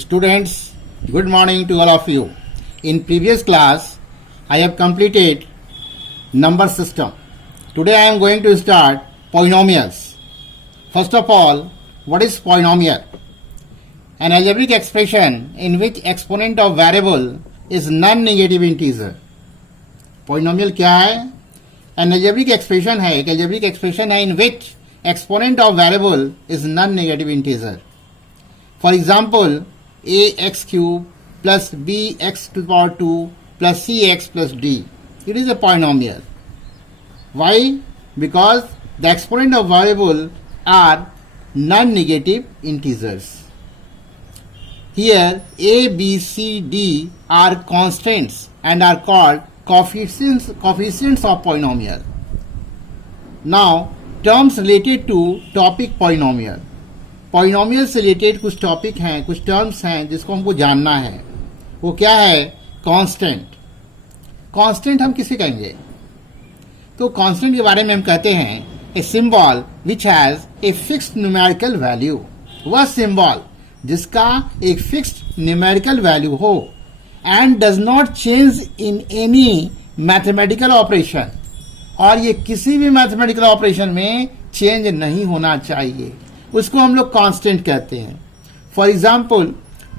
Students, good morning to all of you. In previous class, I have completed number system. Today I am going to start polynomials. First of all, what is polynomial? An algebraic expression in which exponent of variable is non-negative integer. Polynomial क्या है? An algebraic expression है, एक algebraic expression है in which exponent of variable is non-negative integer. For example, ax cube plus bx to the power 2 plus cx plus d. It is a polynomial. Why? Because the exponent of variable are non-negative integers. Here a, b, c, d are constants and are called coefficients of polynomial. Now, terms related to topic polynomial. Polynomial से related कुछ topic हैं, कुछ terms हैं जिसको हमको जानना है. वो क्या है? कांस्टेंट. कांस्टेंट हम किसे कहेंगे? तो कांस्टेंट के बारे में हम कहते हैं ए symbol which has a fixed numerical value. वह सिंबल जिसका एक फिक्स्ड न्यूमेरिकल वैल्यू हो and does not change in any mathematical operation, और ये किसी भी मैथमेटिकल ऑपरेशन में चेंज नहीं होना चाहिए, उसको हम लोग कांस्टेंट कहते हैं. फॉर एग्जाम्पल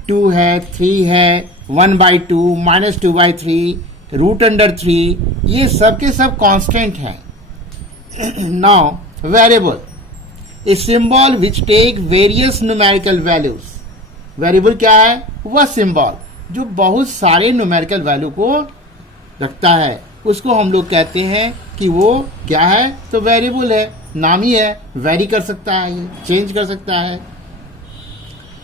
2 है, 3 है, 1/2 -2/3 √3, ये सब के सब कांस्टेंट हैं. Now variable a symbol which take various numerical values. Variable क्या है? वह सिंबल जो बहुत सारे न्यूमेरिकल वैल्यू को रखता है, उसको हम लोग कहते हैं कि वो क्या है? तो वेरिएबल है, नाम ही है, वेरी कर सकता है, ये चेंज कर सकता है.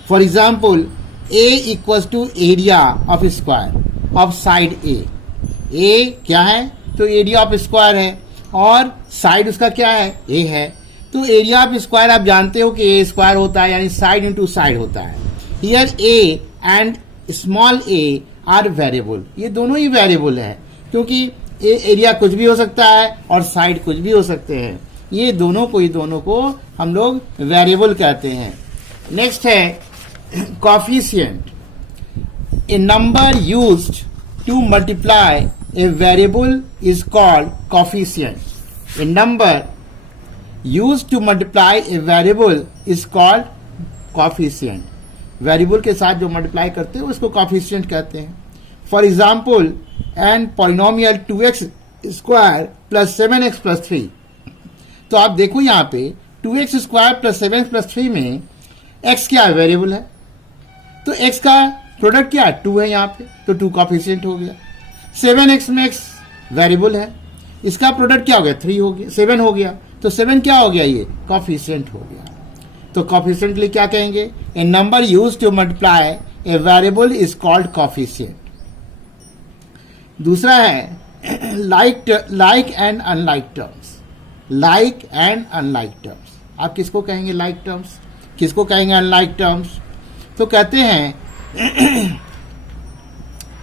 For example A equals to area of square of side A. A क्या है? तो एरिया ऑफ स्क्वायर है, और साइड उसका क्या है? ए है. तो एरिया ऑफ स्क्वायर आप जानते हो कि ए स्क्वायर होता है, यानी साइड इंटू साइड होता है. Here A and small A R variable. ये दोनों ही वेरिएबल है, क्योंकि एरिया कुछ भी हो सकता है और साइड कुछ भी हो सकते हैं. ये दोनों को हम लोग वेरिएबल कहते हैं. नेक्स्ट है coefficient. A number used to multiply a variable is called coefficient. A number used to multiply a variable is called coefficient. Variable के साथ जो मल्टीप्लाई करते हैं उसको कोएफिशिएंट कहते हैं. For example an polynomial 2x square plus 7x plus 3. तो आप देखो यहाँ पे 2x square plus 7x plus 3 में x क्या है? वेरिएबल है. तो x का प्रोडक्ट क्या है? 2 है यहाँ पे, तो 2 कोएफिशिएंट हो गया. 7x में x वेरिएबल है, इसका प्रोडक्ट क्या हो गया? 3 हो गया, 7 हो गया, तो 7 क्या हो गया? ये कोएफिशिएंट हो गया. तो कोएफिशिएंट के लिए क्या कहेंगे? A number used to multiply a variable is called coefficient. दूसरा है like and unlike terms. Like and unlike terms. आप किसको कहेंगे लाइक टर्म्स, किसको कहेंगे अनलाइक टर्म्स? तो कहते हैं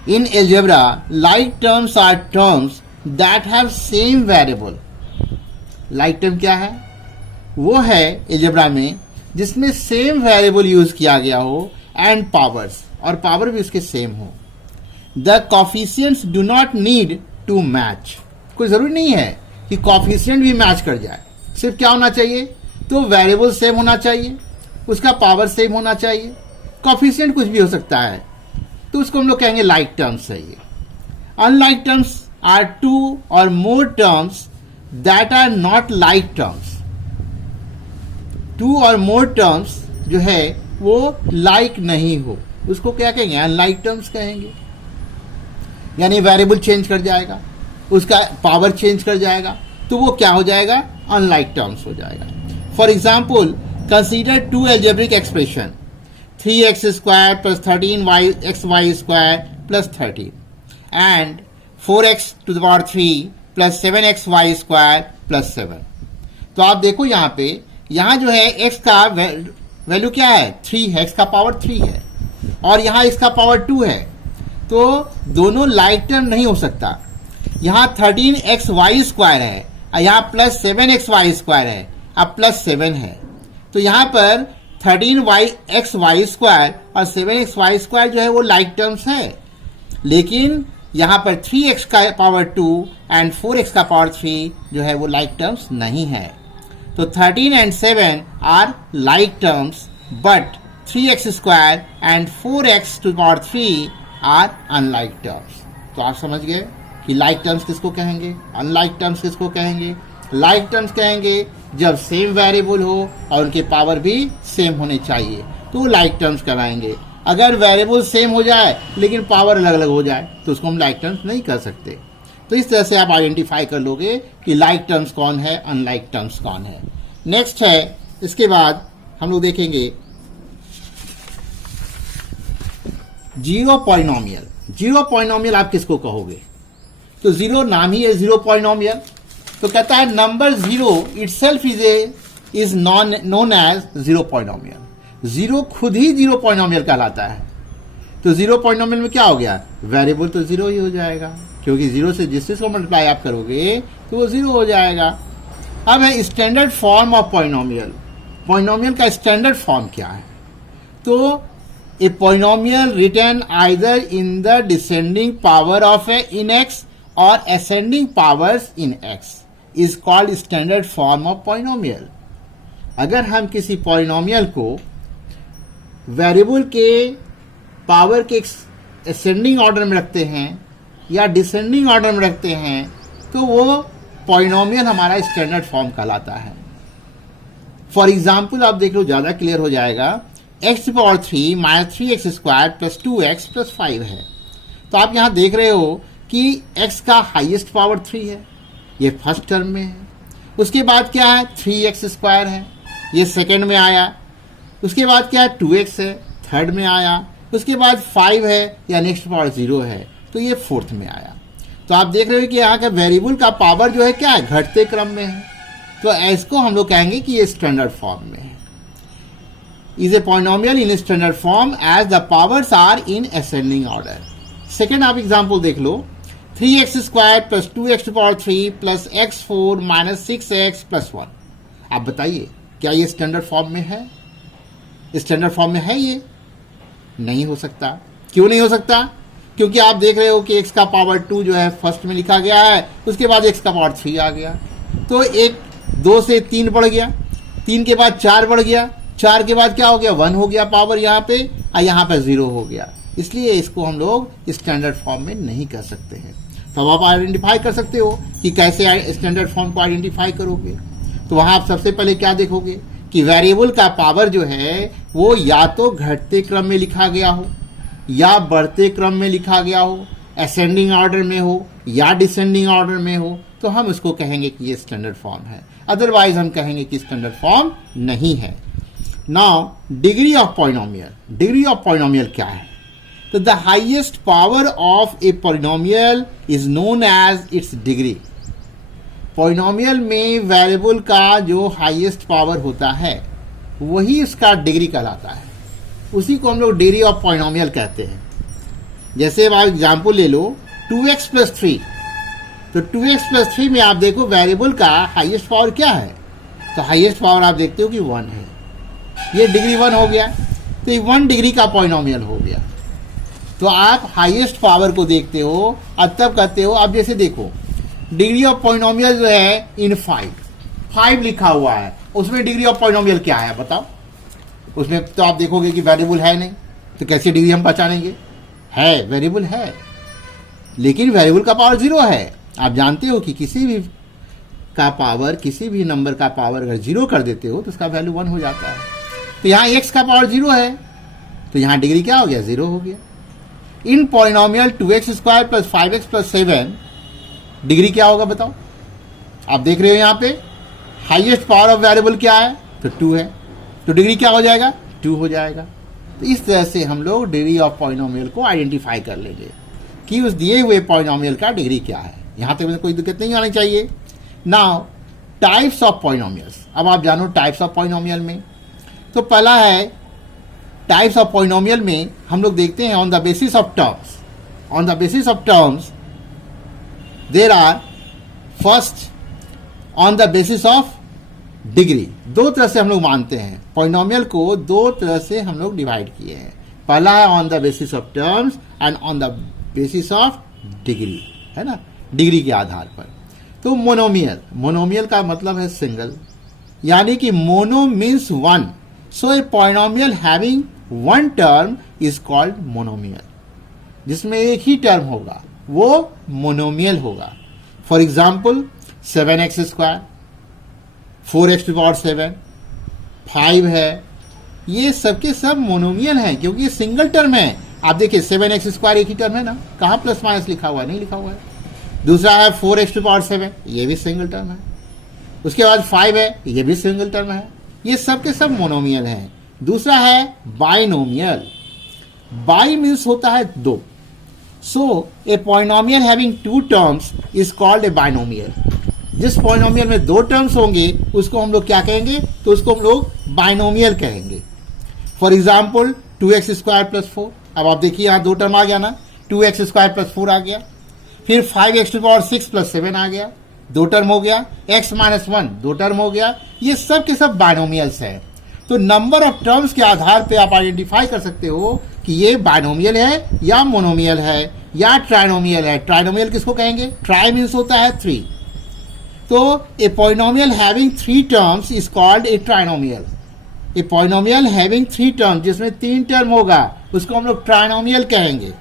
in algebra like terms are terms that have same variable. Like term क्या है? वो है एल्जेब्रा में जिसमें सेम वेरिएबल यूज किया गया हो एंड पावर्स, और पावर भी उसके सेम हो. The coefficients do not need to match. कोई जरूरी नहीं है कि कोएफिशिएंट भी मैच कर जाए. सिर्फ क्या होना चाहिए? तो वेरिएबल सेम होना चाहिए, उसका पावर सेम होना चाहिए. कोएफिशिएंट कुछ भी हो सकता है, तो उसको हम लोग कहेंगे लाइक टर्म्स है. ये अनलाइक टर्म्स आर 2 और more terms that are not like terms. 2 और मोर टर्म्स जो है वो लाइक नहीं हो, उसको क्या कहेंगे? अनलाइक टर्म्स कहेंगे. यानी वेरिएबल चेंज कर जाएगा, उसका पावर चेंज कर जाएगा, तो वो क्या हो जाएगा? अनलाइक टर्म्स हो जाएगा. For example consider 2 algebraic expression 3x square plus 13xy square plus 13 and 4x to the power 3 plus 7xy square plus 7. तो आप देखो यहाँ पे, यहाँ जो है x का वैल्यू क्या है? 3 है, x का पावर 3 है, और यहाँ x का पावर 2 है. तो दोनों लाइक टर्म नहीं हो सकता. यहाँ 13xy स्क्वायर है, यहाँ प्लस 7xy स्क्वायर है, अब प्लस 7 है. तो यहाँ पर 13x(y) और 7xy² जो है वो लाइक टर्म्स है, लेकिन यहां पर 3x का पावर 2 एंड 4x का पावर 3 जो है वो लाइक टर्म्स नहीं है। तो 13 and 7 are like terms, but 3x² and 4x to power 3 are unlike terms. तो आप समझ गए कि लाइक टर्म्स किसको कहेंगे, अनलाइक टर्म्स किसको कहेंगे। लाइक टर्म्स कहेंगे जब सेम वेरिएबल हो और उनके पावर भी सेम होने चाहिए, तो वो लाइक टर्म्स कहलाएंगे। अगर वेरिएबल सेम हो जाए लेकिन पावर अलग अलग हो जाए तो उसको हम लाइक टर्म्स नहीं कर सकते। तो इस तरह से आप आइडेंटिफाई कर लोगे कि लाइक टर्म्स कौन है, अनलाइक टर्म्स कौन है। नेक्स्ट है, इसके बाद हम लोग देखेंगे जीरो पॉलिनोमियल। जीरो पॉलिनोमियल आप किसको कहोगे, तो जीरो नाम ही है जीरो पॉलिनोमियल। तो कहता है number zero itself is known as zero polynomial. Zero खुद ही जीरो पॉलिनोमियल कहलाता है। तो जीरो पॉलिनोमियल में क्या हो गया, वेरिएबल तो जीरो ही हो जाएगा, क्योंकि जीरो से जिस चीज को मल्टीप्लाई आप करोगे तो वो जीरो हो जाएगा। अब है standard form of polynomial. Polynomial का स्टैंडर्ड फॉर्म क्या है, तो a polynomial written either in the descending power of a in x और ascending powers in x is called standard form of polynomial. अगर हम किसी पॉलिनोमियल को वेरिएबल के पावर के असेंडिंग ऑर्डर में रखते हैं या डिसेंडिंग ऑर्डर में रखते हैं तो वो पॉलिनोमियल हमारा स्टैंडर्ड फॉर्म कहलाता है। फॉर एग्जाम्पल आप देख लो, ज्यादा क्लियर हो जाएगा। x to power 3 minus 3x² plus 2x plus 5 है। तो आप यहां देख रहे हो कि x का हाईएस्ट पावर 3 है, ये फर्स्ट टर्म में है। उसके बाद क्या है, 3x² है, ये सेकेंड में आया। उसके बाद क्या है, 2x है, थर्ड में आया। उसके बाद 5 है या नेक्स्ट पावर 0 है, तो ये फोर्थ में आया। तो आप देख रहे हो कि यहाँ का वेरिएबल का पावर जो है क्या है, घटते क्रम में है। तो इसको हम लोग कहेंगे कि ये स्टैंडर्ड फॉर्म में है। Is a polynomial in standard form as the powers are in ascending order. Second आप एग्जाम्पल देख लो, 3x² plus 2x to power 3 plus x4 minus 6x plus 1। आप बताइए क्या ये स्टैंडर्ड फॉर्म में है, स्टैंडर्ड फॉर्म में है? ये नहीं हो सकता। क्यों नहीं हो सकता, क्योंकि आप देख रहे हो कि x का पावर 2 जो है फर्स्ट में लिखा गया है, उसके बाद x का पावर 3 आ गया, तो 2 से 3 बढ़ गया, 3 के बाद 4 बढ़ गया, 4 के बाद क्या हो गया, 1 हो गया पावर यहाँ पे, और यहाँ पे 0 हो गया। इसलिए इसको हम लोग स्टैंडर्ड फॉर्म में नहीं कर सकते हैं। तब आप आइडेंटिफाई कर सकते हो कि कैसे स्टैंडर्ड फॉर्म को आइडेंटिफाई करोगे। तो वहां आप सबसे पहले क्या देखोगे कि वेरिएबल का पावर जो है वो या तो घटते क्रम में लिखा गया हो या बढ़ते क्रम में लिखा गया हो, असेंडिंग ऑर्डर में हो या डिसेंडिंग ऑर्डर में हो, तो हम उसको कहेंगे कि ये स्टैंडर्ड फॉर्म है। अदरवाइज हम कहेंगे कि स्टैंडर्ड फॉर्म नहीं है। Now degree of polynomial. Degree of polynomial क्या है, तो the highest power of a polynomial is known as its degree. Polynomial में वेरिएबल का जो हाईएस्ट पावर होता है वही उसका डिग्री कहलाता है, उसी को हम लोग डिग्री ऑफ पॉलिनोमियल कहते हैं। जैसे आप एग्जाम्पल ले लो 2x प्लस 3, तो 2x प्लस 3 में आप देखो वेरिएबल का हाईएस्ट पावर क्या है, तो हाईएस्ट पावर आप देखते हो कि 1 है, ये डिग्री 1 हो गया, तो ये 1 डिग्री का पॉलिनोमियल हो गया। तो आप हाईएस्ट पावर को देखते हो और तब कहते हो। अब जैसे देखो डिग्री ऑफ पॉलिनोमियल जो है इन 5 लिखा हुआ है, उसमें डिग्री ऑफ पॉलिनोमियल क्या है बताओ। उसमें तो आप देखोगे कि वेरिएबल है नहीं, तो कैसे डिग्री हम पहचानेंगे, है वेरिएबल है, लेकिन वेरिएबल का पावर 0 है। आप जानते हो कि किसी भी का पावर, किसी भी नंबर का पावर अगर 0 कर देते हो तो उसका वैल्यू 1 हो जाता है। तो यहाँ x का पावर 0 है, तो यहाँ डिग्री क्या हो गया, 0 हो गया। In polynomial 2x² plus 5x plus 7 degree क्या होगा बताओ। आप देख रहे हो यहाँ पे हाईएस्ट पावर ऑफ वेरिएबल क्या है, तो 2 है, तो डिग्री क्या हो जाएगा, 2 हो जाएगा। तो इस तरह से हम लोग डिग्री ऑफ पॉलिनोमियल को आइडेंटिफाई कर लेंगे कि उस दिए हुए पॉलिनोमियल का डिग्री क्या है। यहाँ तक में कोई दिक्कत नहीं आनी चाहिए। Now types of polynomials. अब आप जानो टाइप्स ऑफ पॉलिनोमियल में, तो पहला है टाइप्स ऑफ पॉलिनोमियल में हम लोग देखते हैं on the basis of terms. On the basis of terms there are, first on the basis of degree दो तरह से हम लोग मानते हैं, पॉलिनोमियल को दो तरह से हम लोग डिवाइड किए हैं। पहला है on the basis of terms and on the basis of degree, है ना, डिग्री के आधार पर। तो मोनोमियल, मोनोमियल का मतलब है सिंगल, यानी कि mono means one, so a polynomial having one term is called monomial. जिसमें एक ही टर्म होगा वो मोनोमियल होगा। फॉर एग्जाम्पल 7x², 4x⁴, 5 है, ये सबके सब मोनोमियल हैं क्योंकि ये सिंगल टर्म है। आप देखिए 7x² एक ही टर्म है ना, कहाँ प्लस माइनस लिखा हुआ है, नहीं लिखा हुआ है। दूसरा है 4x⁴, ये भी सिंगल टर्म है। उसके बाद 5 है, ये भी सिंगल टर्म है। ये सब के सब मोनोमियल हैं। दूसरा है बाइनोमियल, बाई मीन्स होता है दो, so a polynomial having two terms is called a binomial. जिस पॉलिनोमियल में दो टर्म्स होंगे उसको हम लोग क्या कहेंगे, तो उसको हम लोग बाइनोमियल कहेंगे। फॉर एग्जाम्पल 2x² + 4, अब आप देखिए यहाँ दो टर्म आ गया ना, 2x² + 4 आ गया, फिर 5x⁶ + 7 आ गया, दो टर्म हो गया, x - 1 दो टर्म हो गया। ये सब के सब बाइनोमियल्स है। तो नंबर ऑफ टर्म्स के आधार पे आप आइडेंटिफाई कर सकते हो कि ये बाइनोमियल है या मोनोमियल है या ट्राइनोमियल है। ट्राइनोमियल किसको कहेंगे, ट्राई मीन्स होता है 3। तो a polynomial having 3 terms is called A trinomial. A polynomial having 3 terms, जिसमें 3 टर्म होगा, उसको हम लोग ट्राइनोमियल कहेंगे।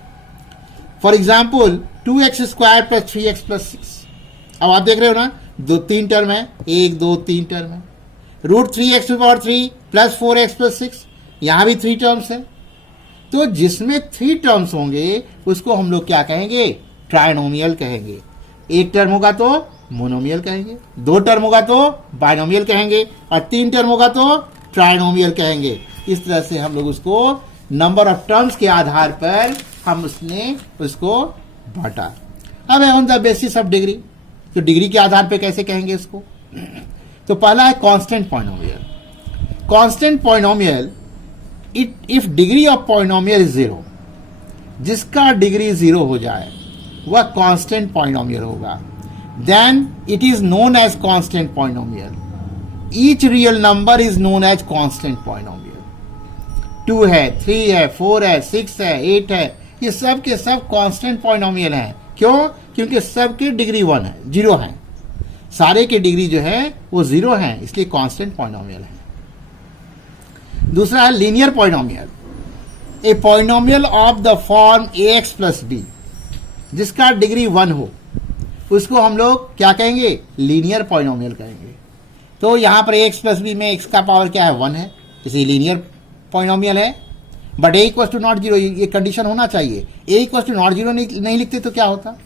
फॉर एग्जाम्पल 2x² + 3x + 6, अब आप देख रहे हो ना, दो 3 टर्म है, 1 2 3 टर्म है। √3x⁴ + 4x + 6, यहां भी 3 टर्म्स है। तो जिसमें 3 टर्म्स होंगे उसको हम लोग क्या कहेंगे, ट्राइनोमियल कहेंगे। एक टर्म होगा तो मोनोमियल कहेंगे, दो टर्म होगा तो बाइनोमियल कहेंगे, और 3 टर्म होगा तो ट्राइनोमियल कहेंगे। इस तरह से हम लोग उसको नंबर ऑफ टर्म्स के आधार पर हम उसको बांटा। अब है on the basis of degree, तो डिग्री के आधार पर कैसे कहेंगे इसको। तो पहला है constant polynomial. Constant polynomial, if degree of polynomial is 0, जिसका डिग्री 0 हो जाए वह कांस्टेंट पॉलिनोमियल होगा। Then it is known as constant polynomial. Each real number is known as constant polynomial. 2 है, 3 है, 4 है, 6 है, 8 है, ये सब के सब कांस्टेंट पॉलिनोमियल हैं। क्यों, क्योंकि सबकी डिग्री 1 है, 0 है, सारे की डिग्री जो है वो 0 है, इसलिए कांस्टेंट पॉलिनोमियल है। दूसरा है linear polynomial. A polynomial of the form ax + b, जिसका डिग्री 1 हो, उसको हम लोग क्या कहेंगे, लीनियर पॉलिनोमियल कहेंगे। तो यहां पर ax + b में x का पावर क्या है, 1 है, इसलिए लीनियर पॉलिनोमियल है। बट a = ≠0, ये कंडीशन होना चाहिए। a = ≠0 नहीं लिखते तो क्या होता,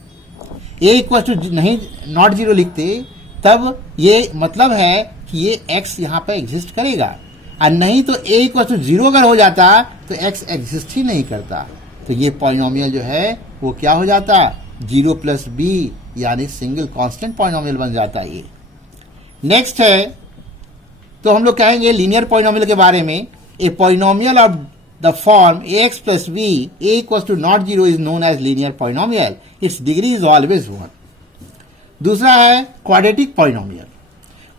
a = ≠0 लिखते तब ये मतलब है कि ये x यहां पर एग्जिस्ट करेगा, और नहीं तो a = 0 अगर हो जाता तो x एग्जिस्ट ही नहीं करता। तो ये पॉलिनोमियल जो है वो क्या हो जाता, 0 + b, यानी सिंगल कांस्टेंट पॉलिनोमियल बन जाता है ये। नेक्स्ट है, तो हम लोग कहेंगे लीनियर पॉलिनोमियल के बारे में, a polynomial of the form ax + b a = ≠0 is known as linear polynomial, its degree is always 1। दूसरा है क्वाड्रेटिक पॉलिनोमियल।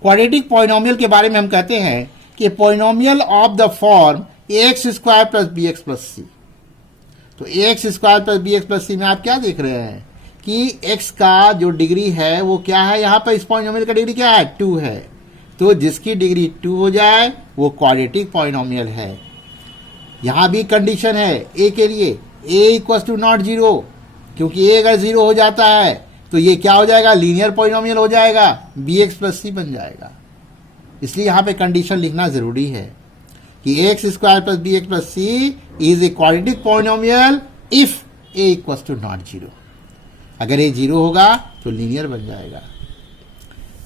क्वाड्रेटिक पॉलिनोमियल के बारे में हम कहते हैं कि polynomial of the form ax² + bx + c। तो ax² + bx + c में आप क्या देख रहे हैं कि x का जो डिग्री है वो क्या है, यहां पर इस पॉलिनोमियल का डिग्री क्या है, 2 है। तो जिसकी डिग्री 2 हो जाए वो क्वाड्रेटिक पॉलिनोमियल है। यहां भी कंडीशन है a के लिए, a = ≠0, क्योंकि a अगर 0 हो जाता है तो ये क्या हो जाएगा, लीनियर पॉलिनोमियल हो जाएगा, bx + c बन जाएगा। इसलिए यहां पे कंडीशन लिखना जरूरी है कि ax² + bx + c is a quadratic polynomial if a = ≠0। अगर a 0 होगा तो लीनियर बन जाएगा।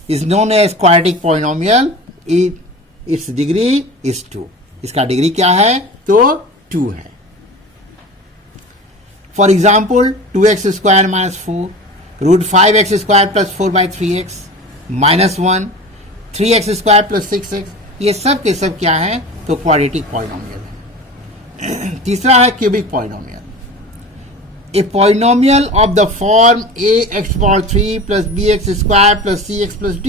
Is known as quadratic polynomial, its degree is 2। इसका डिग्री क्या है, तो 2 है। For example 2x² - 4, √5x² + 4/3x -1, 3x² + 6x, ये सब के सब क्या है, तो क्वाड्रेटिक पॉलिनोमियल है। तीसरा है cubic polynomial. A polynomial of the form ax⁴ + bx² + cx + d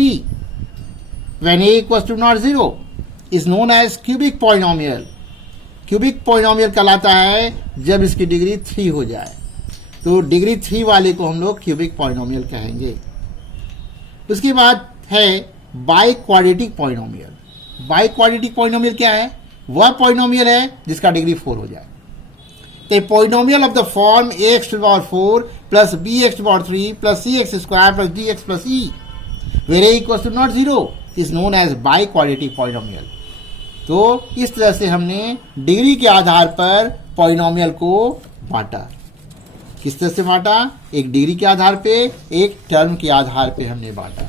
when a equals to not 0 is known as cubic polynomial. Cubic polynomial कहलाता है जब इसकी डिग्री 3 हो जाए, तो डिग्री 3 वाले को हम लोग क्यूबिक पोलिनोमियल कहेंगे। उसके बाद है by quadratic polynomial. By quadratic polynomial क्या है? वह पोलिनोमियल है जिसका डिग्री 4 हो जाए। A polynomial of the form ax to the power 4 plus bx to the power 3 plus cx square plus dx plus e where a equals to not 0 is known as biquadratic polynomial. तो इस तरह से हमने degree के आधार पर polynomial को बांटा। किस तरह से बांटा? एक डिग्री के आधार पे, एक टर्म के आधार पे हमने बांटा।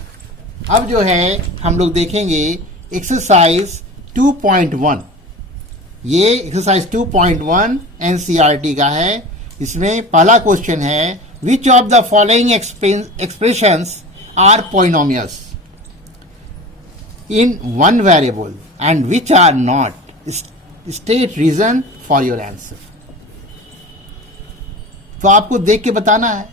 अब जो है हम लोग देखेंगे एक्सरसाइज 2.1। ये एक्सरसाइज 2.1 एनसीईआरटी का है। इसमें पहला क्वेश्चन है which of the following expressions are polynomials in one variable and which are not, state reason for your answer. तो आपको देख के बताना है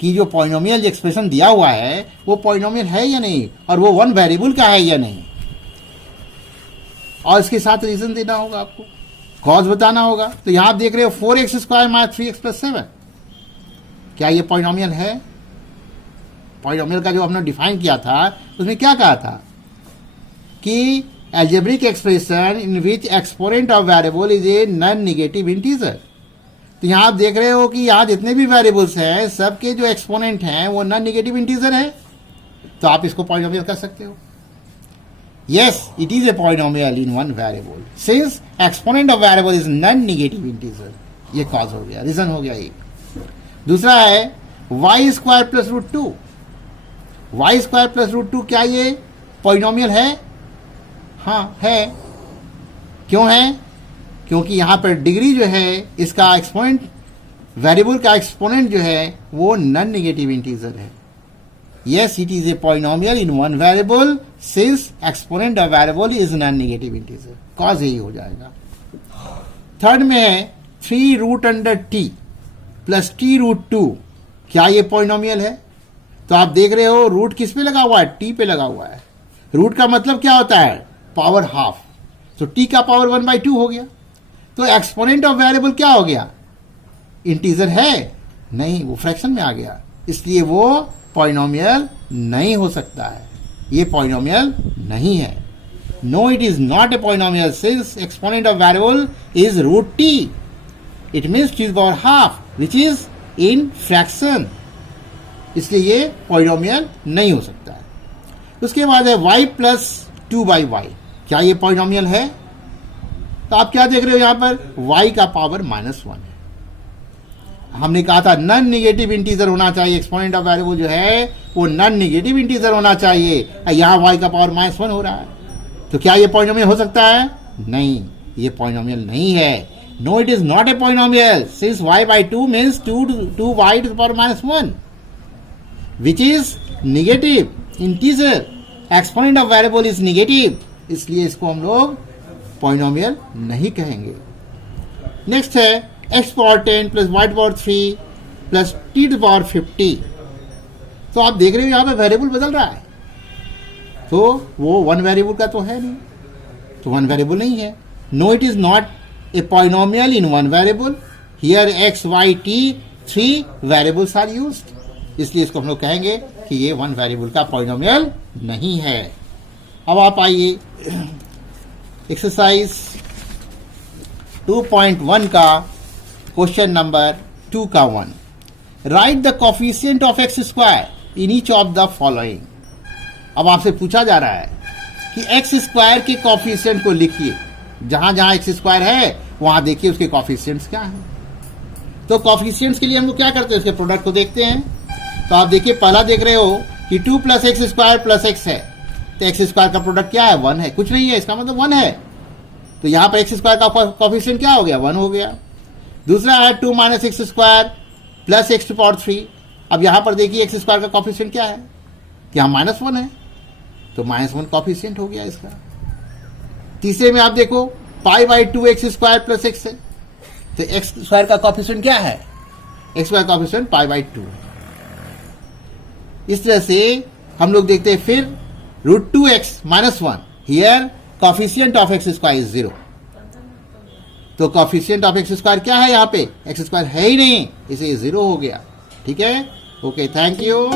कि जो पॉलिनोमियल एक्सप्रेशन दिया हुआ है वो पॉलिनोमियल है या नहीं, और वो वन वेरिएबल का है या नहीं, और इसके साथ रीजन देना होगा, आपको कॉज बताना होगा। तो यहां आप देख रहे हो 4x square minus 3x plus 7, क्या ये पॉलिनोमियल है? पॉलिनोमियल का जो हमने डिफाइन किया था उसमें क्या कहा था कि algebraic expression in which exponent of variable is a non negative integer. तो यहां आप देख रहे हो कि यहां जितने भी वेरिएबल्स हैं सबके जो एक्सपोनेंट हैं वो नॉन नेगेटिव इंटीजर है, तो आप इसको पॉलिनोमियल कर सकते हो। Yes, it is a polynomial in one variable since exponent of variable is non-negative integer. ये cause हो गया, रीजन हो गया एक। दूसरा है y square plus root 2। y square plus root 2 क्या ये पॉलिनोमियल है? हाँ है। क्यों है? क्योंकि यहां पर डिग्री जो है इसका एक्सपोनेंट, वेरिएबल का एक्सपोनेंट जो है वो नॉन नेगेटिव इंटीजर है। Yes, it is a polynomial in one variable since exponent of variable is non-negative integer. Cause यही हो जाएगा। थर्ड में है 3 root under t plus t root 2, क्या ये पॉलिनोमियल है? तो आप देख रहे हो रूट किस पे लगा हुआ है? t पे लगा हुआ है। रूट का मतलब क्या होता है? Power half. तो t का पावर 1/2 हो गया। तो एक्सपोनेंट ऑफ वेरिएबल क्या हो गया? इंटीजर है? नहीं, वो फ्रैक्शन में आ गया, इसलिए वो पॉलिनोमियल नहीं हो सकता है। ये पॉलिनोमियल नहीं है। No, it is not a polynomial since exponent of variable is root t. It means to the power half which is in fraction, इसलिए ये पॉलिनोमियल नहीं हो सकता है। उसके बाद है y प्लस 2/y, क्या ये पॉलिनोमियल है? तो आप क्या देख रहे हो यहां पर? y का पावर -1 है। हमने कहा था नॉन नेगेटिव इंटीजर होना चाहिए, एक्सपोनेंट ऑफ वेरिएबल जो है वो नॉन नेगेटिव इंटीजर होना चाहिए। यहां y का पावर -1 हो रहा है, तो क्या ये पॉलिनोमियल हो सकता है? नहीं, ये पॉलिनोमियल नहीं है। No, it is not a polynomial since y/2 means 2y to the power -1 which is negative integer. Exponent of variable is negative, इसलिए इसको हम लोग पॉलिनोमियल नहीं कहेंगे। नेक्स्ट है x power 10 plus y power 3 plus t to power 50। तो आप देख रहे हो यहां पे वेरिएबल बदल रहा है, तो वो वन वेरिएबल का तो है नहीं, तो वन वेरिएबल नहीं है। No, it is not a polynomial in one variable. Here x y t 3 variables are used, इसलिए इसको हम लोग कहेंगे कि ये वन वेरिएबल का पॉलिनोमियल नहीं है। अब आप आइए एक्सरसाइज 2.1 का क्वेश्चन नंबर 2 का 1। Right the coefficient of x square in each of the following. अब आपसे पूछा जा रहा है कि एक्स स्क्वायर के कोफिशिएंट को लिखिए। जहां जहां एक्स स्क्वायर है वहां देखिए उसके कोफिशिएंट्स क्या हैं। तो कोफिशिएंट्स के लिए हम लोग क्या करते हैं? उसके प्रोडक्ट को देखते हैं। तो आप देखिए, पहला देख रहे हो कि 2 plus x square plus x है, तो एक्स स्क्वायर का प्रोडक्ट क्या है? 1 है, कुछ नहीं है, इसका मतलब 1 है। तो यहां पर एक्स स्क्वायर का कोफिशिएंट क्या हो गया? 1 हो गया। दूसरा है 2 minus x square plus x to power 3। अब यहां पर देखिए एक्स स्क्वायर का कोफिशिएंट क्या है? यहां -1 है, तो -1 कोफिशिएंट हो गया इसका। तीसरे में आप देखो π/2 एक्स स्क्वायर प्लस एक्स है, तो एक्स स्क्वायर का कोफिशिएंट क्या है? एक्स स्क्वायर का कोफिशिएंट π/2 है। इस तरह से हम लोग देखते हैं फिर √2x minus 1. Here coefficient of x square is 0. तो coefficient of x square क्या है यहाँ पे? x square है ही नहीं, इसे 0 हो गया. ठीक है? Okay, thank you.